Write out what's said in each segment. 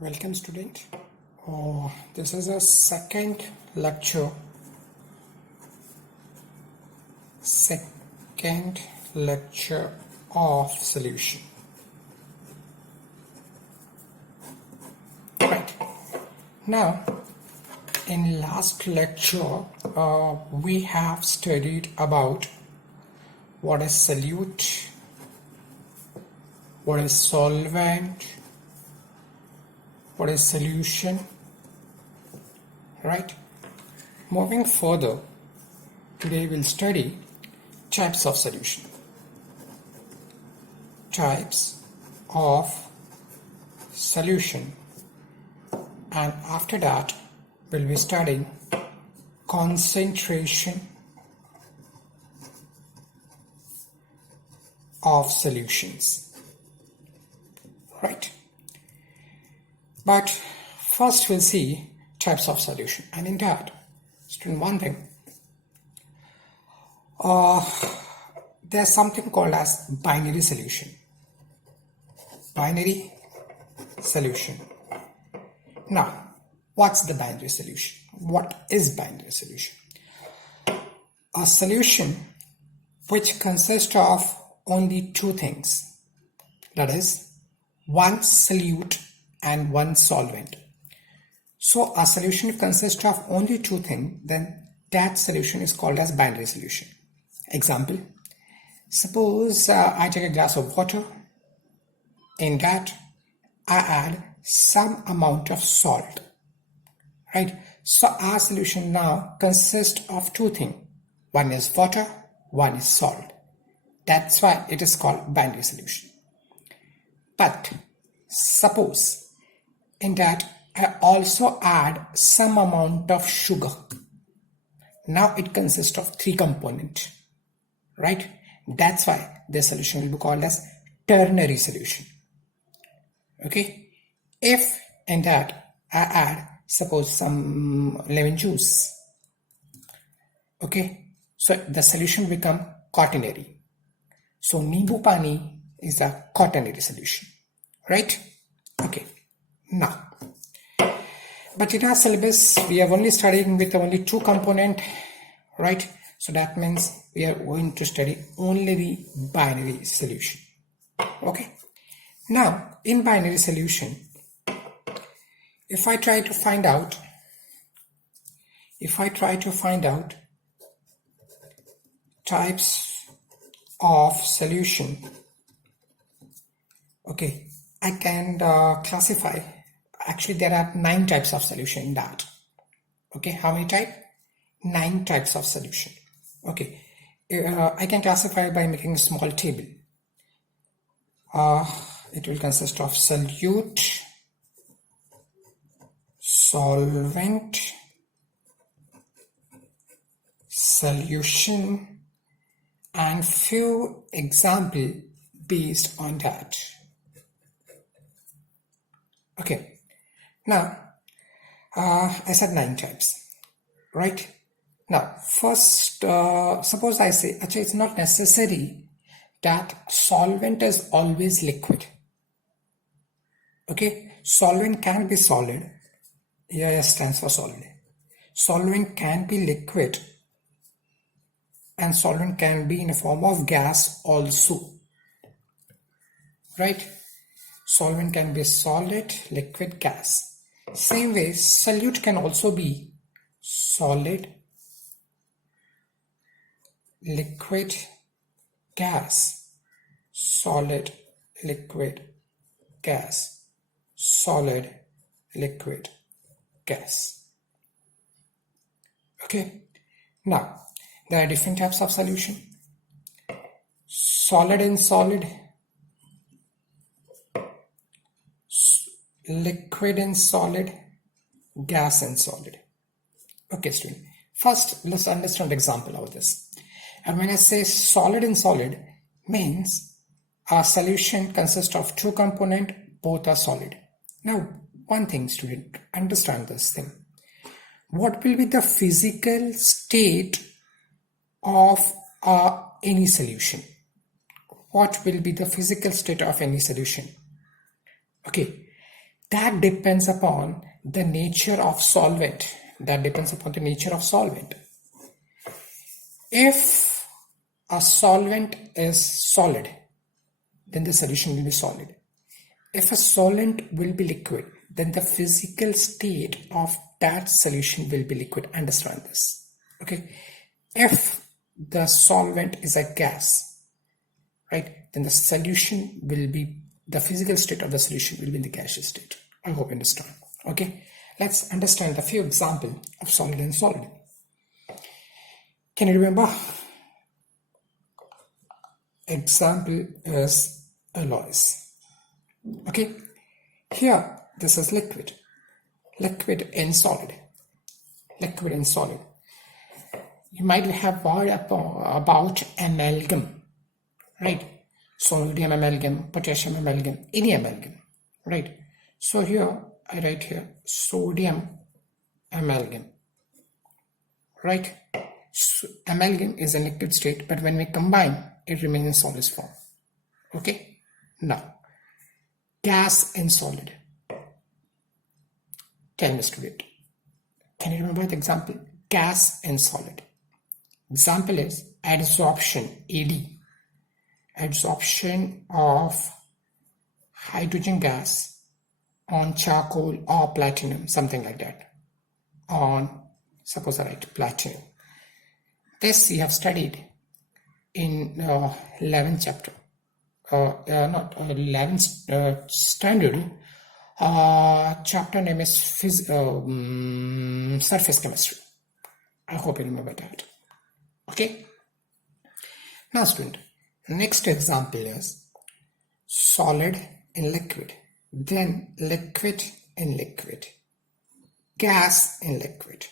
Welcome student. This is a second lecture of solution. Right. Now in last lecture we have studied about what is solute, what is solvent, what is solution, right? Moving further, today we'll study types of solution. Types of solution, and after that we'll be studying concentration of solutions, right? But first we'll see types of solution, and in that, student, one thing, there's something called as binary solution. Binary solution. Now, what's the binary solution? What is binary solution? A solution which consists of only two things, that is, one solute and one solvent. So a solution consists of only two things, then that solution is called as binary solution. Example, suppose I take a glass of water. In that I add some amount of salt, right? So our solution now consists of two things. One is water, one is salt. That's why it is called binary solution. But suppose in that I also add some amount of sugar. Now it consists of three components, right? That's why the solution will be called as ternary solution. Okay, if in that I add, suppose, some lemon juice, okay, so the solution become quaternary. So Nimbu Pani is a quaternary solution, right? Okay, now, but in our syllabus we are only studying with only two component, right? So that means we are going to study only the binary solution. Okay, now in binary solution, if I try to find out types of solution, okay, I can classify. Actually, there are 9 types of solution in that. Okay, how many types? 9 types of solution. Okay, I can classify by making a small table. It will consist of solute, solvent, solution, and few example based on that. Okay, now I said 9 types, right? Now first, suppose I say, actually it's not necessary that solvent is always liquid. Okay, solvent can be solid. Here stands for solid. Solvent can be liquid, and solvent can be in a form of gas also, right? Solvent can be solid, liquid, gas. Same way, solute can also be solid, liquid, gas, solid, liquid, gas, solid, liquid, gas. Okay, now there are different types of solution. Solid and solid, liquid and solid, gas and solid. Okay, student, first let's understand example of this. And when I say solid and solid, means our solution consists of two components, both are solid. Now one thing, student, understand this thing. What will be the physical state of any solution? What will be the physical state of any solution? Okay, that depends upon the nature of solvent. If a solvent is solid, then the solution will be solid. If a solvent will be liquid, then the physical state of that solution will be liquid. Understand this. Okay. If the solvent is a gas, right, then the solution will be, the physical state of the solution will be in the gaseous state. I hope you understand. Okay. Let's understand a few examples of solid and solid. Can you remember? Example is alloys. Okay. Here, this is liquid and solid. You might have heard about amalgam, right? Sodium amalgam, potassium amalgam, any amalgam, right? So here, I write here sodium amalgam, right? So amalgam is a liquid state, but when we combine, it remains in solid form. Okay. Now, gas and solid. Tell me, student. Can you remember the example? Gas and solid. Example is adsorption, AD. Adsorption of hydrogen gas on charcoal or platinum, something like that. On, suppose I write platinum. This you have studied in 11th chapter. Not 11th standard. Chapter name is surface chemistry. I hope you remember that. Okay. Now, student, next example is solid and liquid, then liquid and liquid, gas and liquid,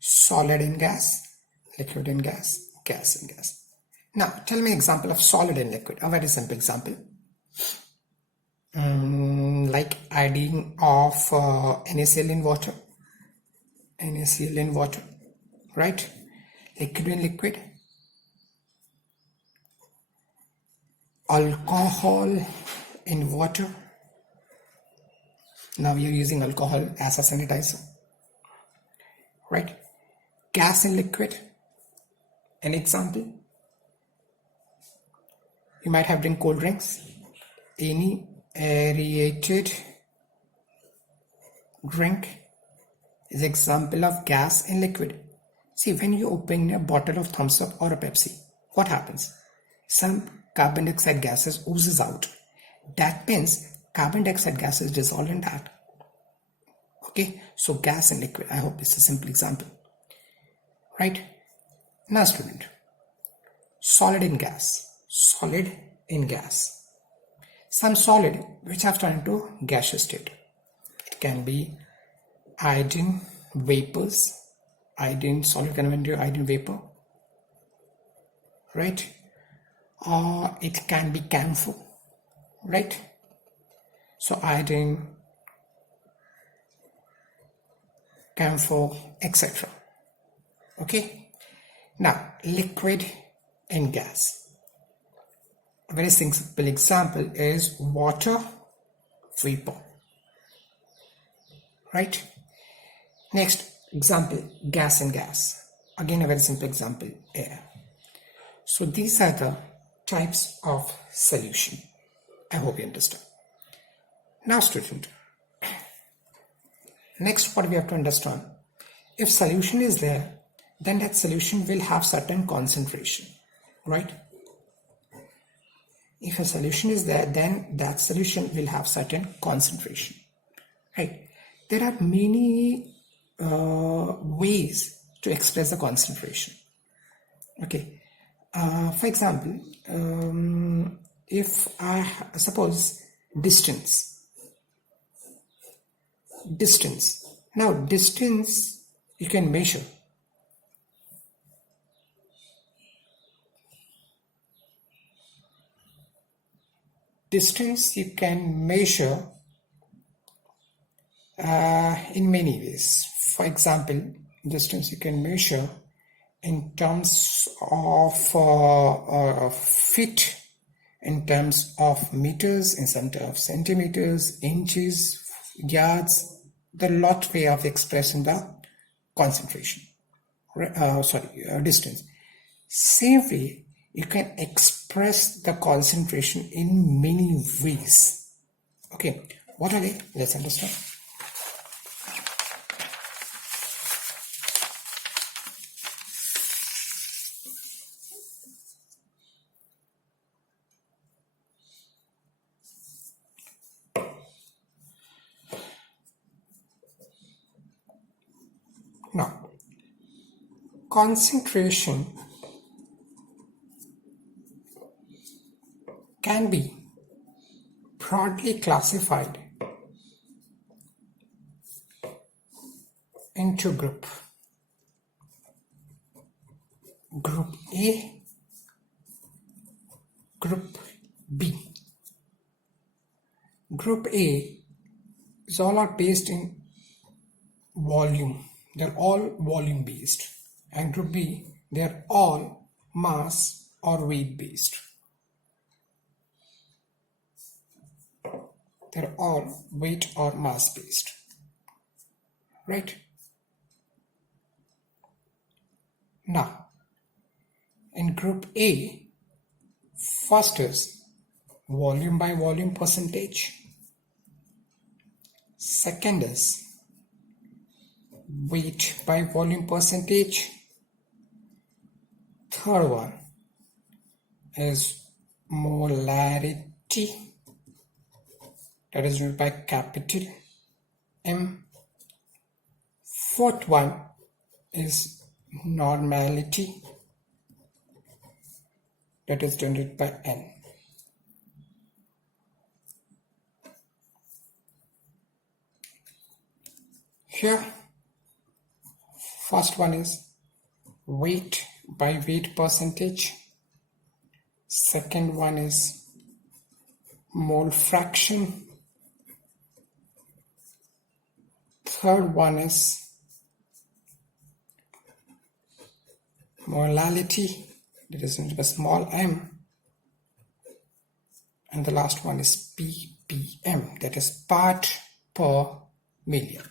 solid and gas, liquid and gas, gas and gas. Now, tell me example of solid and liquid. A very simple example. Like adding of NaCl in water. NaCl in water, right? Liquid and liquid. Alcohol in water. Now you're using alcohol as a sanitizer, right? Gas and liquid. An example. You might have drink cold drinks. Any aerated drink is example of gas and liquid. See, when you open a bottle of Thumbs Up or a Pepsi, what happens? Some carbon dioxide gases oozes out. That means carbon dioxide gas is dissolved in that. Okay, so gas and liquid. I hope it's a simple example. Right? Now, student, solid in gas. Solid in gas. Some solid which have turned into gaseous state. It can be iodine vapors, iodine solid converted to iodine vapor, right? Or it can be camphor, right? So iodine, camphor, etc. Okay. Now, liquid and gas. A very simple example is water vapor, right? Next example, gas and gas. Again, a very simple example, air. So these are the types of solution. I hope you understand. Now, student, next what we have to understand, if solution is there, then that solution will have certain concentration, right? If a solution is there, then that solution will have certain concentration, right? There are many ways to express the concentration. Okay. For example, if I suppose distance. Now, distance you can measure. Distance you can measure in many ways. For example, distance you can measure in terms of feet in terms of meters, in terms of centimeters, inches, yards. There are a lot of way of expressing the concentration, distance. Same way, you can express the concentration in many ways. Okay, what are they? Let's understand. Now, concentration can be broadly classified into group A, Group B. Group A is all are based in volume. They're all volume based. And Group B, they're all mass or weight based. They're all weight or mass based. Right? Now, in Group A, first is volume by volume percentage. Second is weight by volume percentage. Third one is molarity, that is denoted by capital M. Fourth one is normality, that is denoted by N. Here, first one is weight by weight percentage. Second one is mole fraction. Third one is molality, that is denoted by small m. And the last one is ppm, that is part per million.